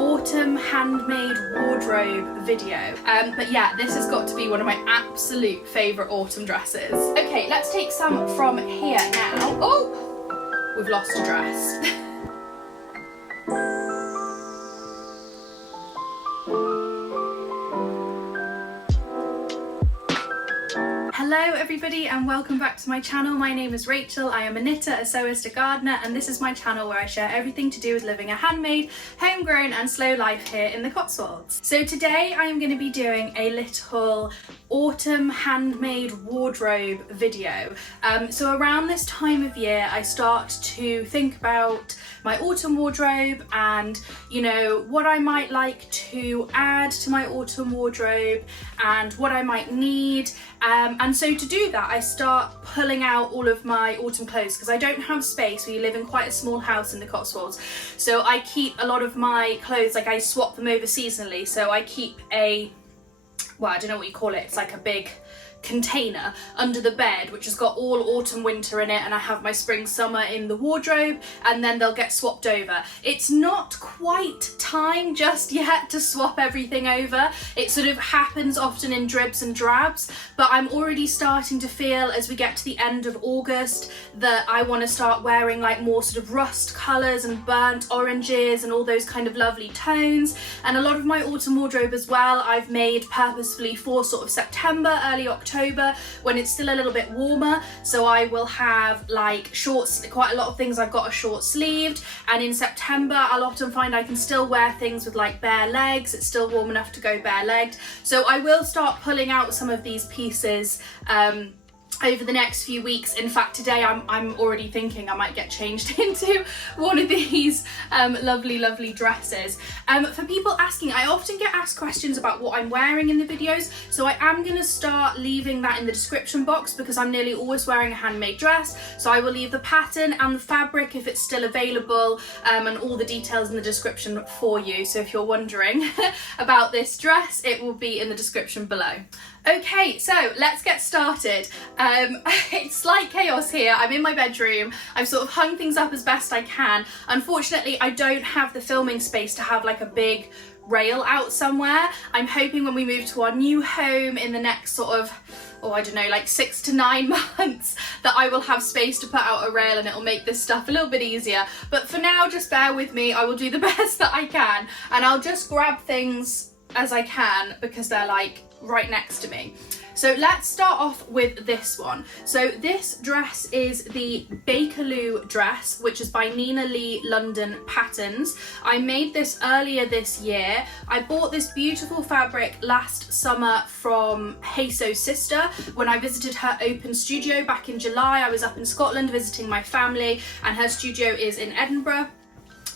autumn handmade wardrobe video. But yeah, this has got to be one of my absolute favourite autumn dresses. Okay, let's take some from here now. Oh, we've lost a dress. Hello everybody and welcome back to my channel. My name is Rachel. I am a knitter, a sewist, a gardener, and this is my channel where I share everything to do with living a handmade, homegrown and slow life here in the Cotswolds. So today I am going to be doing a little autumn handmade wardrobe video. So around this time of year I start to think about my autumn wardrobe and, you know, what I might like to add to my autumn wardrobe and what I might need. And so to do that, I start pulling out all of my autumn clothes because I don't have space. We live in quite a small house in the Cotswolds. So I keep a lot of my clothes, like I swap them over seasonally. So I keep a, well, I don't know what you call it. It's like a big container under the bed which has got all autumn winter in it, and I have my spring summer in the wardrobe, and then they'll get swapped over. It's not quite time just yet to swap everything over. It sort of happens often in dribs and drabs, but I'm already starting to feel as we get to the end of August that I want to start wearing like more sort of rust colours and burnt oranges and all those kind of lovely tones. And a lot of my autumn wardrobe as well I've made purposefully for sort of September, early October, when it's still a little bit warmer. So I will have like shorts, quite a lot of things I've got are short sleeved, and in September I'll often find I can still wear things with like bare legs. It's still warm enough to go bare legged. So I will start pulling out some of these pieces over the next few weeks. In fact, today I'm already thinking I might get changed into one of these lovely dresses. For people asking, I often get asked questions about what I'm wearing in the videos, so I am going to start leaving that in the description box because I'm nearly always wearing a handmade dress. So I will leave the pattern and the fabric if it's still available, and all the details in the description for you. So if you're wondering about this dress, it will be in the description below. Okay, so let's get started. It's slight chaos here. I'm in my bedroom. I've sort of hung things up as best I can. Unfortunately, I don't have the filming space to have like a big rail out somewhere. I'm hoping when we move to our new home in the next sort of, oh, I don't know, like 6 to 9 months, that I will have space to put out a rail and it'll make this stuff a little bit easier. But for now, just bear with me. I will do the best that I can, and I'll just grab things as I can because they're like right next to me. So let's start off with this one. So this dress is the Bakerloo dress, which is by Nina Lee London Patterns. I made this earlier this year. I bought this beautiful fabric last summer from Sewn's sister when I visited her open studio back in July. I was up in Scotland visiting my family, and her studio is in Edinburgh.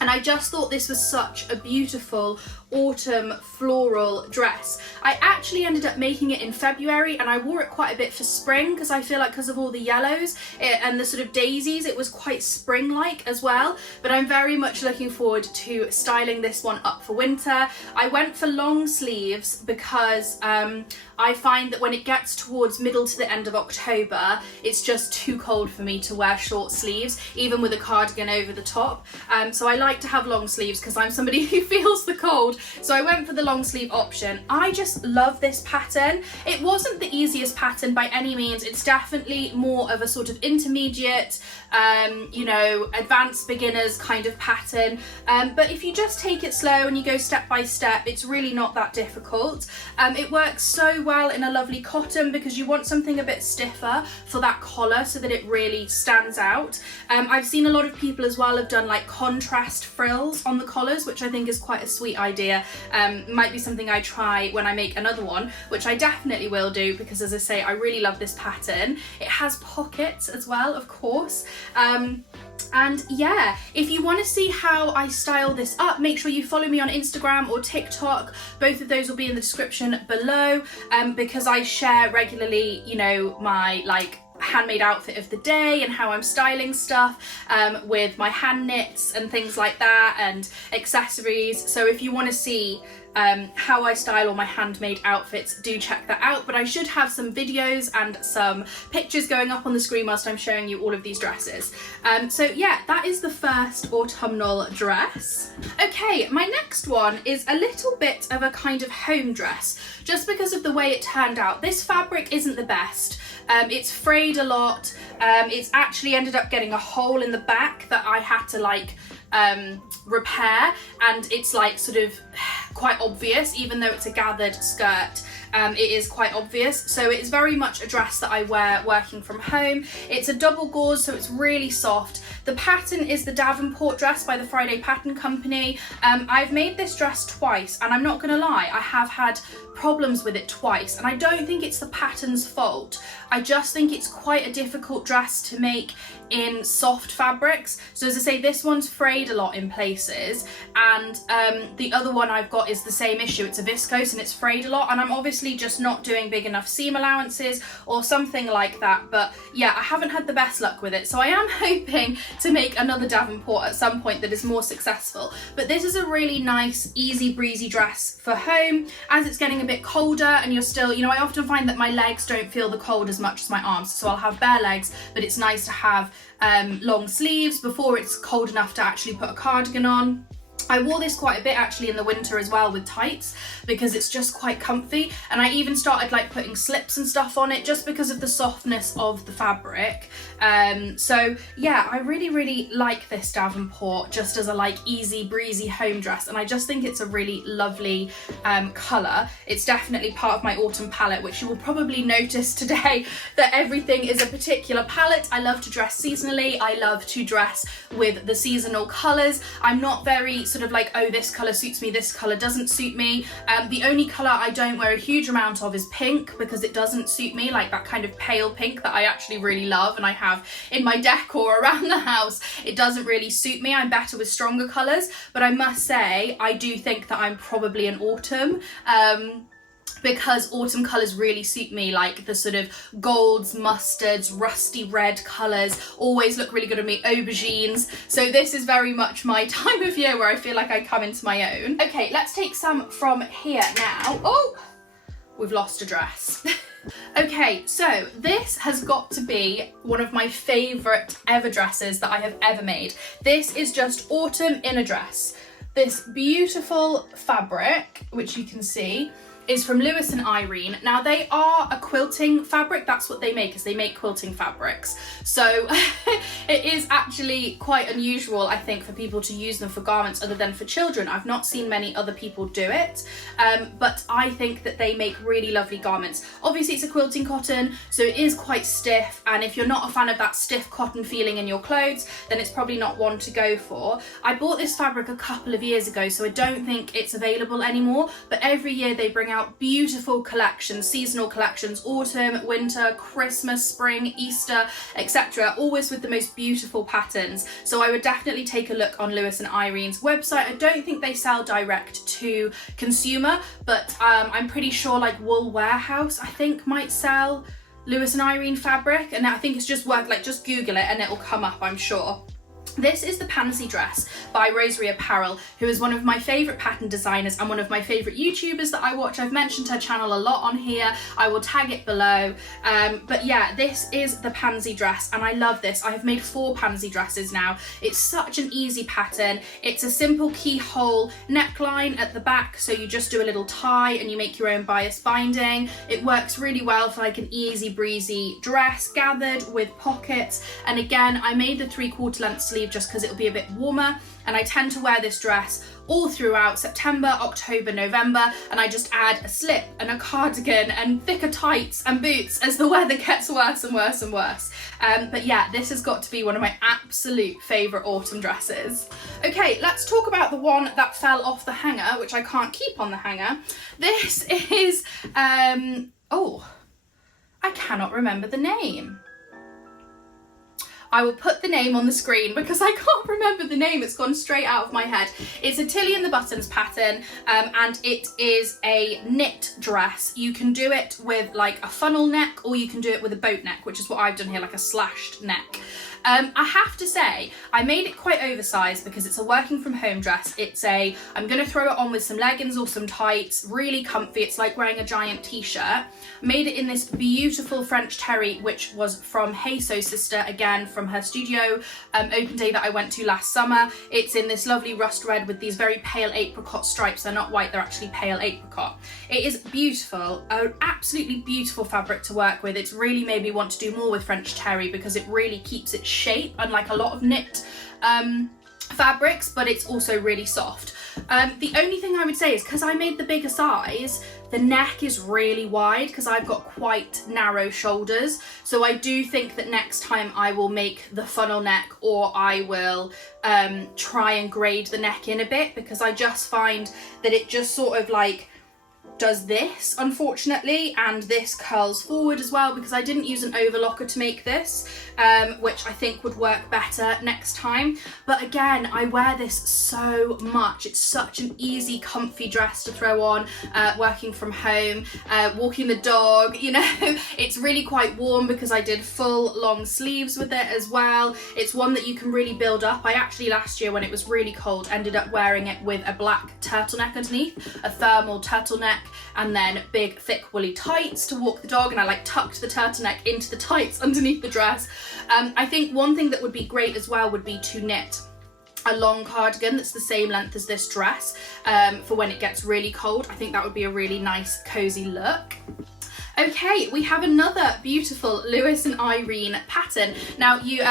And I just thought this was such a beautiful autumn floral dress. I actually ended up making it in February, and I wore it quite a bit for spring because I feel like because of all the yellows and the sort of daisies, it was quite spring-like as well. But I'm very much looking forward to styling this one up for winter. I went for long sleeves because I find that when it gets towards middle to the end of October, it's just too cold for me to wear short sleeves, even with a cardigan over the top. So I like to have long sleeves because I'm somebody who feels the cold. So I went for the long sleeve option. I just love this pattern. It wasn't the easiest pattern by any means. It's definitely more of a sort of intermediate, you know, advanced beginners kind of pattern. But if you just take it slow and you go step by step, it's really not that difficult. It works so well in a lovely cotton because you want something a bit stiffer for that collar so that it really stands out. I've seen a lot of people as well have done like contrast frills on the collars, which I think is quite a sweet idea. Might be something I try when I make another one, which I definitely will do because, as I say, I really love this pattern. It has pockets as well, of course. And yeah, if you want to see how I style this up, make sure you follow me on Instagram or TikTok. Both of those will be in the description below, because I share regularly, you know, my like handmade outfit of the day and how I'm styling stuff with my hand knits and things like that, and accessories. So if you want to see how I style all my handmade outfits, do check that out. But I should have some videos and some pictures going up on the screen whilst I'm showing you all of these dresses. So yeah, that is the first autumnal dress. Okay, my next one is a little bit of a kind of home dress, just because of the way it turned out. This fabric isn't the best. It's frayed a lot. It's actually ended up getting a hole in the back that I had to like repair, and it's like sort of quite obvious, even though it's a gathered skirt. It is quite obvious. So it is very much a dress that I wear working from home. It's a double gauze, so it's really soft. The pattern is the Davenport dress by the Friday Pattern Company. I've made this dress twice, and I'm not gonna lie, I have had problems with it twice, and I don't think it's the pattern's fault. I just think it's quite a difficult dress to make in soft fabrics. So as I say, this one's frayed a lot in places, and the other one I've got is the same issue. It's a viscose and it's frayed a lot, and I'm obviously just not doing big enough seam allowances or something like that. But yeah, I haven't had the best luck with it, so I am hoping to make another Davenport at some point that is more successful. But this is a really nice, easy breezy dress for home, as it's getting a bit colder and you're still, you know, I often find that my legs don't feel the cold as much as my arms, so I'll have bare legs, but it's nice to have long sleeves before it's cold enough to actually put a cardigan on. I wore this quite a bit actually in the winter as well with tights, because it's just quite comfy, and I even started like putting slips and stuff on it just because of the softness of the fabric. So yeah, I really like this Davenport just as a like easy breezy home dress, and I just think it's a really lovely colour. It's definitely part of my autumn palette, which you will probably notice today that everything is a particular palette. I love to dress seasonally. I love to dress with the seasonal colours. I'm not very sort of like, oh, this colour suits me, this colour doesn't suit me. The only colour I don't wear a huge amount of is pink, because it doesn't suit me, like that kind of pale pink that I actually really love and I have in my decor around the house. It doesn't really suit me. I'm better with stronger colours, but I must say I do think that I'm probably an autumn. Because autumn colours really suit me, like the sort of golds, mustards, rusty red colours always look really good on me, aubergines. So this is very much my time of year where I feel like I come into my own. Okay, let's take some from here now. Oh, we've lost a dress. Okay, so this has got to be one of my favourite ever dresses that I have ever made. This is just autumn in a dress. This beautiful fabric, which you can see, is from Lewis and Irene. Now they are a quilting fabric, that's what they make, is they make quilting fabrics. So it is actually quite unusual, I think, for people to use them for garments other than for children. I've not seen many other people do it, but I think that they make really lovely garments. Obviously it's a quilting cotton, so it is quite stiff, and if you're not a fan of that stiff cotton feeling in your clothes, then it's probably not one to go for. I bought this fabric a couple of years ago, so I don't think it's available anymore, but every year they bring out beautiful collections, seasonal collections, autumn, winter, Christmas, spring, Easter, etc., always with the most beautiful patterns. So I would definitely take a look on Lewis and Irene's website. I don't think they sell direct to consumer, but I'm pretty sure like Wool Warehouse, I think, might sell Lewis and Irene fabric, and I think it's just worth, like, just Google it and it'll come up, I'm sure. This is the Pansy dress by Rosary Apparel, who is one of my favourite pattern designers and one of my favourite YouTubers that I watch. I've mentioned her channel a lot on here. I will tag it below. But yeah, this is the Pansy dress, and I love this. I have made 4 Pansy dresses now. It's such an easy pattern. It's a simple keyhole neckline at the back, so you just do a little tie and you make your own bias binding. It works really well for like an easy breezy dress, gathered with pockets. And again, I made the 3/4 length sleeve just because it'll be a bit warmer, and I tend to wear this dress all throughout September, October, November, and I just add a slip and a cardigan and thicker tights and boots as the weather gets worse and worse and worse. But yeah, this has got to be one of my absolute favourite autumn dresses. Okay, let's talk about the one that fell off the hanger, which I can't keep on the hanger. This is, oh, I cannot remember the name. I will put the name on the screen because I can't remember the name, it's gone straight out of my head. It's a Tilly and the Buttons pattern, and it is a knit dress. You can do it with like a funnel neck, or you can do it with a boat neck, which is what I've done here, like a slashed neck. I have to say, I made it quite oversized because it's a working from home dress. I'm gonna throw it on with some leggings or some tights, really comfy. It's like wearing a giant t-shirt. Made it in this beautiful French terry, which was from Hey Sew Sister, again from her studio open day that I went to last summer. It's in this lovely rust red with these very pale apricot stripes. They're not white, they're actually pale apricot. It is beautiful, an absolutely beautiful fabric to work with. It's really made me want to do more with French terry because it really keeps its shape, unlike a lot of knit fabrics, but it's also really soft. The only thing I would say is, because I made the bigger size, the neck is really wide because I've got quite narrow shoulders. So I do think that next time I will make the funnel neck, or I will try and grade the neck in a bit, because I just find that it just sort of like does this, unfortunately, and this curls forward as well, because I didn't use an overlocker to make this, which I think would work better next time. But again, I wear this so much. It's such an easy, comfy dress to throw on, working from home, walking the dog, you know. It's really quite warm because I did full long sleeves with it as well. It's one that you can really build up. I actually last year, when it was really cold, ended up wearing it with a black turtleneck underneath, a thermal turtleneck, and then big thick woolly tights to walk the dog, and I like tucked the turtleneck into the tights underneath the dress. I think one thing that would be great as well would be to knit a long cardigan that's the same length as this dress for when it gets really cold. I think that would be a really nice cozy look. Okay, we have another beautiful Lewis and Irene pattern. Now, you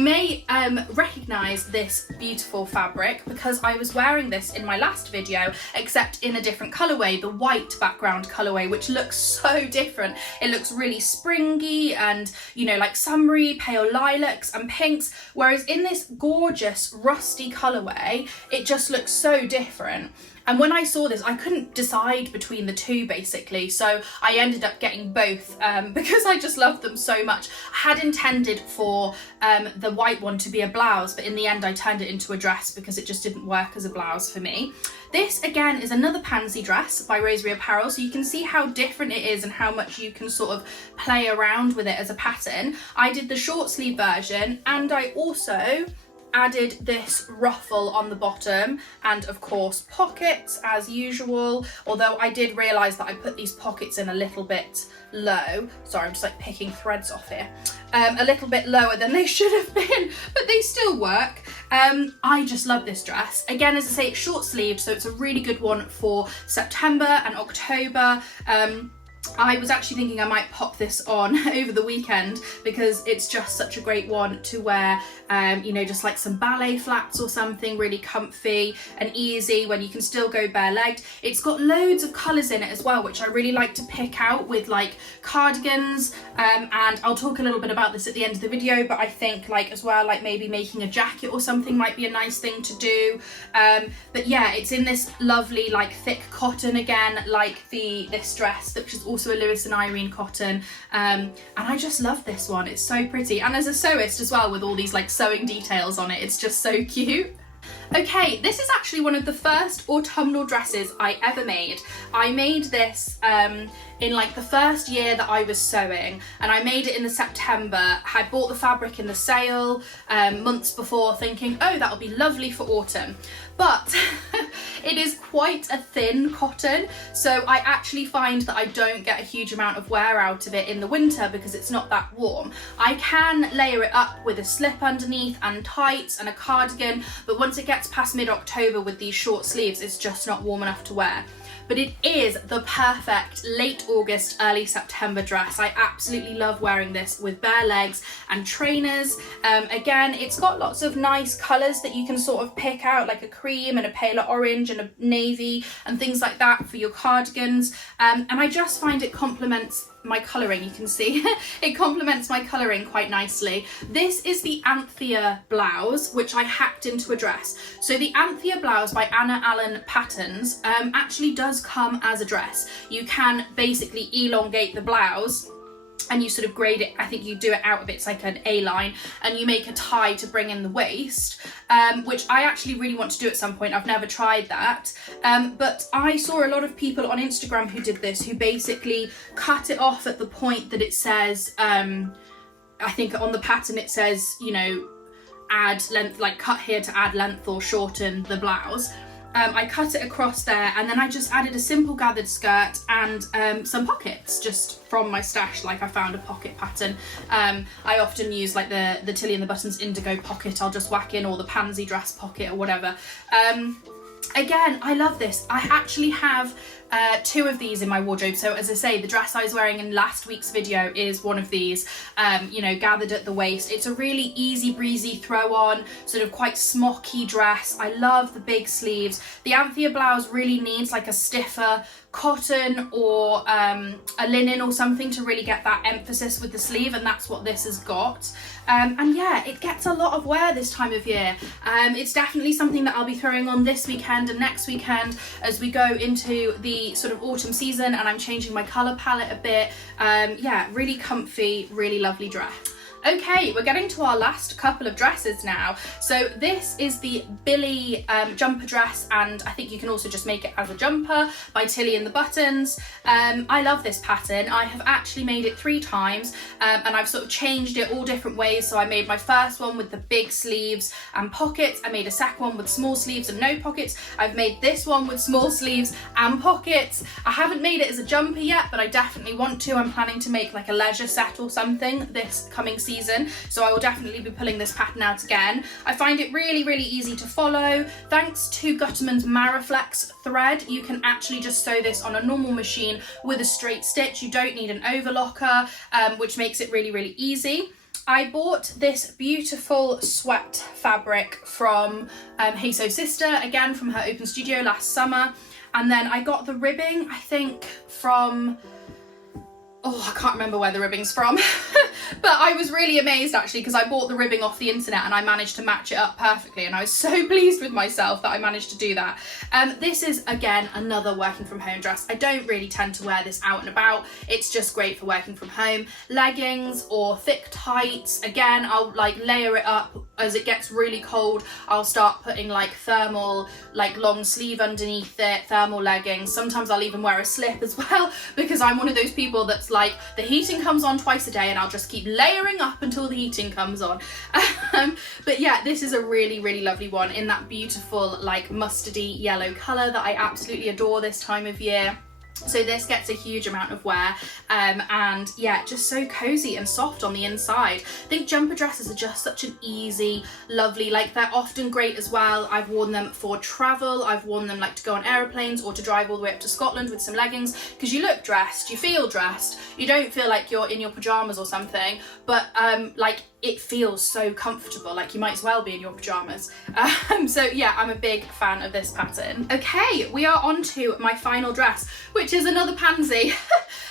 may recognize this beautiful fabric because I was wearing this in my last video, except in a different colorway, the white background colorway, which looks so different. It looks really springy and, you know, like summery, pale lilacs and pinks, whereas in this gorgeous rusty colorway, it just looks so different. And when I saw this, I couldn't decide between the two, basically. So I ended up getting both because I just loved them so much. I had intended for the white one to be a blouse, but in the end I turned it into a dress because it just didn't work as a blouse for me. This again is another Pansy dress by Rosary Apparel, so you can see how different it is and how much you can sort of play around with it as a pattern. I did the short sleeve version, and I also added this ruffle on the bottom, and of course pockets as usual, although I did realise that I put these pockets in a little bit low. Sorry, I'm just like picking threads off here. A little bit lower than they should have been, but they still work. I just love this dress. Again, as I say, it's short sleeved, so it's a really good one for September and October. I was actually thinking I might pop this on over the weekend because it's just such a great one to wear, you know, just like some ballet flats or something, really comfy and easy when you can still go bare-legged. It's got loads of colours in it as well, which I really like to pick out with like cardigans, and I'll talk a little bit about this at the end of the video, but I think like as well, like maybe making a jacket or something might be a nice thing to do. But yeah, it's in this lovely like thick cotton again, like this dress, which is also a Lewis and Irene cotton, and I just love this one. It's so pretty, and as a sewist as well, with all these like sewing details on it, it's just so cute. Okay, this is actually one of the first autumnal dresses I ever made. I made this in like the first year that I was sewing, and I made it in the September. I bought the fabric in the sale months before, thinking, oh, that'll be lovely for autumn. But it is quite a thin cotton, so I actually find that I don't get a huge amount of wear out of it in the winter because it's not that warm. I can layer it up with a slip underneath and tights and a cardigan, but once it gets past mid-October with these short sleeves, it's just not warm enough to wear. But it is the perfect late August, early September dress. I absolutely love wearing this with bare legs and trainers. Again, it's got lots of nice colours that you can sort of pick out, like a cream and a paler orange and a navy and things like that for your cardigans. And I just find it complements my colouring. You can see it complements my colouring quite nicely. This is the Anthea blouse, which I hacked into a dress. So the Anthea blouse by Anna Allen Patterns actually does come as a dress. You can basically elongate the blouse and you sort of grade it. I think you do it out of it's like an A-line, and you make a tie to bring in the waist, which I actually really want to do at some point. I've never tried that, but I saw a lot of people on Instagram who did this, who basically cut it off at the point that it says, I think on the pattern it says, you know, add length, like cut here to add length or shorten the blouse. I cut it across there, and then I just added a simple gathered skirt and some pockets just from my stash. Like, I found a pocket pattern. I often use like the Tilly and the Buttons indigo pocket. I'll just whack in, or the Pansy dress pocket or whatever. Again, I love this. I actually have 2 of these in my wardrobe. So as I say, the dress I was wearing in last week's video is one of these, you know, gathered at the waist. It's a really easy breezy throw on, sort of quite smocky dress. I love the big sleeves. The Anthea blouse really needs like a stiffer cotton or a linen or something to really get that emphasis with the sleeve, and that's what this has got. And yeah, it gets a lot of wear this time of year. It's definitely something that I'll be throwing on this weekend and next weekend as we go into the sort of autumn season, and I'm changing my colour palette a bit. Yeah, really comfy, really lovely dress. Okay, we're getting to our last couple of dresses now. So this is the Billie jumper dress, and I think you can also just make it as a jumper, by Tilly and the Buttons. I love this pattern. I have actually made it 3 times, and I've sort of changed it all different ways. So I made my first one with the big sleeves and pockets. I made a second one with small sleeves and no pockets. I've made this one with small sleeves and pockets. I haven't made it as a jumper yet, but I definitely want to. I'm planning to make like a leisure set or something this coming season, so I will definitely be pulling this pattern out again. I find it really, really easy to follow. Thanks to Gutterman's Mariflex thread, you can actually just sew this on a normal machine with a straight stitch. You don't need an overlocker, which makes it really, really easy. I bought this beautiful sweat fabric from Hey Sew Sister, again from her open studio last summer, and then I got the ribbing, I think from, oh, I can't remember where the ribbing's from, but I was really amazed actually, because I bought the ribbing off the internet and I managed to match it up perfectly, and I was so pleased with myself that I managed to do that. This is again another working from home dress. I don't really tend to wear this out and about. It's just great for working from home. Leggings or thick tights. Again, I'll like layer it up as it gets really cold. I'll start putting like thermal, like long sleeve underneath it, thermal leggings. Sometimes I'll even wear a slip as well, because I'm one of those people that's like, the heating comes on twice a day and I'll just keep layering up until the heating comes on. But yeah, this is a really, really lovely one in that beautiful like mustardy yellow colour that I absolutely adore this time of year. So this gets a huge amount of wear, and yeah, just so cozy and soft on the inside. I think jumper dresses are just such an easy, lovely, like they're often great as well. I've worn them for travel. I've worn them like to go on aeroplanes or to drive all the way up to Scotland with some leggings, because you look dressed, you feel dressed, you don't feel like you're in your pajamas or something, but like it feels so comfortable, like you might as well be in your pajamas. So yeah, I'm a big fan of this pattern. Okay, we are on to my final dress, which is another pansy.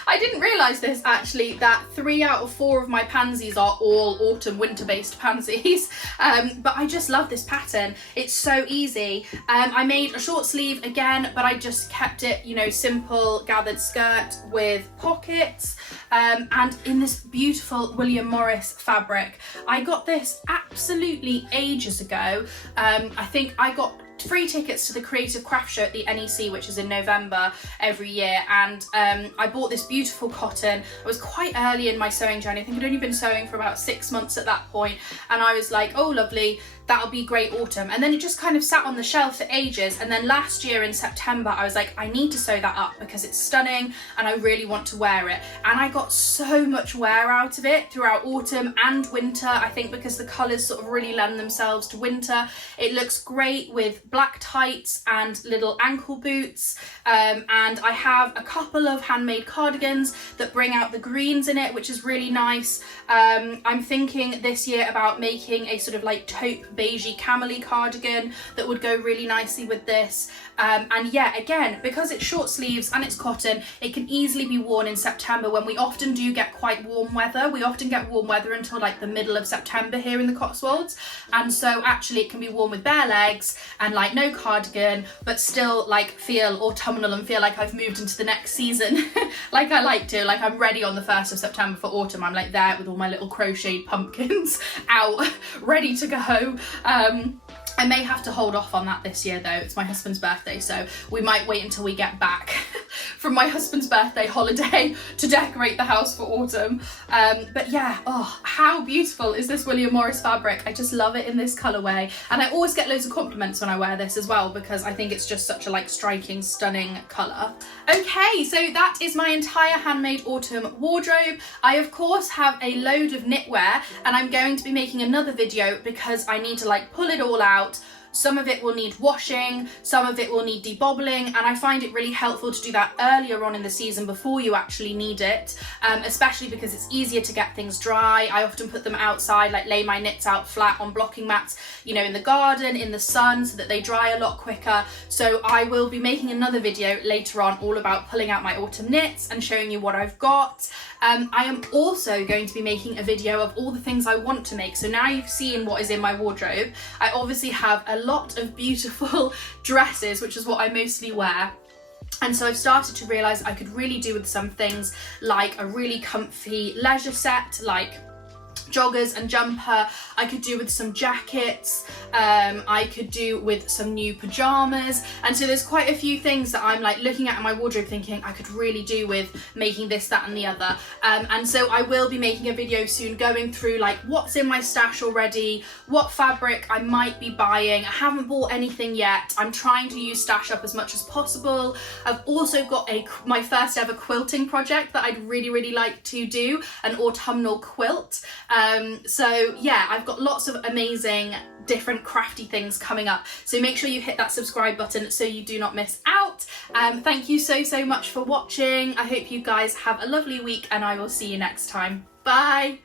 I didn't realise this actually, that 3 out of 4 of my pansies are all autumn winter based pansies, but I just love this pattern. It's so easy. I made a short sleeve again, but I just kept it, you know, simple gathered skirt with pockets, and in this beautiful William Morris fabric. I got this absolutely ages ago. I think I got free tickets to the Creative Craft Show at the NEC, which is in November every year, and I bought this beautiful cotton. I was quite early in my sewing journey. I think I'd only been sewing for about 6 months at that point, and I was like, oh lovely, that'll be great autumn. And then it just kind of sat on the shelf for ages, and then last year in September I was like, I need to sew that up because it's stunning and I really want to wear it. And I got so much wear out of it throughout autumn and winter, I think because the colours sort of really lend themselves to winter. It looks great with black tights and little ankle boots, and I have a couple of handmade cardigans that bring out the greens in it, which is really nice. I'm thinking this year about making a sort of like taupe beigey camely cardigan that would go really nicely with this. And yeah, again, because it's short sleeves and it's cotton, it can easily be worn in September when we often do get quite warm weather. We often get warm weather until like the middle of September here in the Cotswolds, and so actually it can be worn with bare legs and like no cardigan, but still like feel autumnal and feel like I've moved into the next season like I like to. Like I'm ready on the 1st of September for autumn. I'm like there with all my little crocheted pumpkins out ready to go. I may have to hold off on that this year though. It's my husband's birthday, so we might wait until we get back from my husband's birthday holiday to decorate the house for autumn. But yeah, oh, how beautiful is this William Morris fabric? I just love it in this colourway. And I always get loads of compliments when I wear this as well, because I think it's just such a like striking, stunning colour. Okay, so that is my entire Handmade autumn wardrobe. I of course have a load of knitwear, and I'm going to be making another video because I need to like pull it all out. Some of it will need washing, some of it will need debobbling, and I find it really helpful to do that earlier on in the season before you actually need it, especially because it's easier to get things dry. I often put them outside, like lay my knits out flat on blocking mats, you know, in the garden, in the sun, so that they dry a lot quicker. So I will be making another video later on all about pulling out my autumn knits and showing you what I've got. I am also going to be making a video of all the things I want to make. So now you've seen what is in my wardrobe. I obviously have a lot of beautiful dresses, which is what I mostly wear. And so I've started to realise I could really do with some things like a really comfy leisure set, like joggers and jumper. I could do with some jackets, I could do with some new pajamas, and so there's quite a few things that I'm like looking at in my wardrobe thinking I could really do with making this, that and the other, and so I will be making a video soon going through like what's in my stash already, what fabric I might be buying. I haven't bought anything yet. I'm trying to use stash up as much as possible. I've also got my first ever quilting project that I'd really like to do, an autumnal quilt. So yeah, I've got lots of amazing different crafty things coming up, so make sure you hit that subscribe button so you do not miss out. Thank you so much for watching. I hope you guys have a lovely week, and I will see you next time. Bye.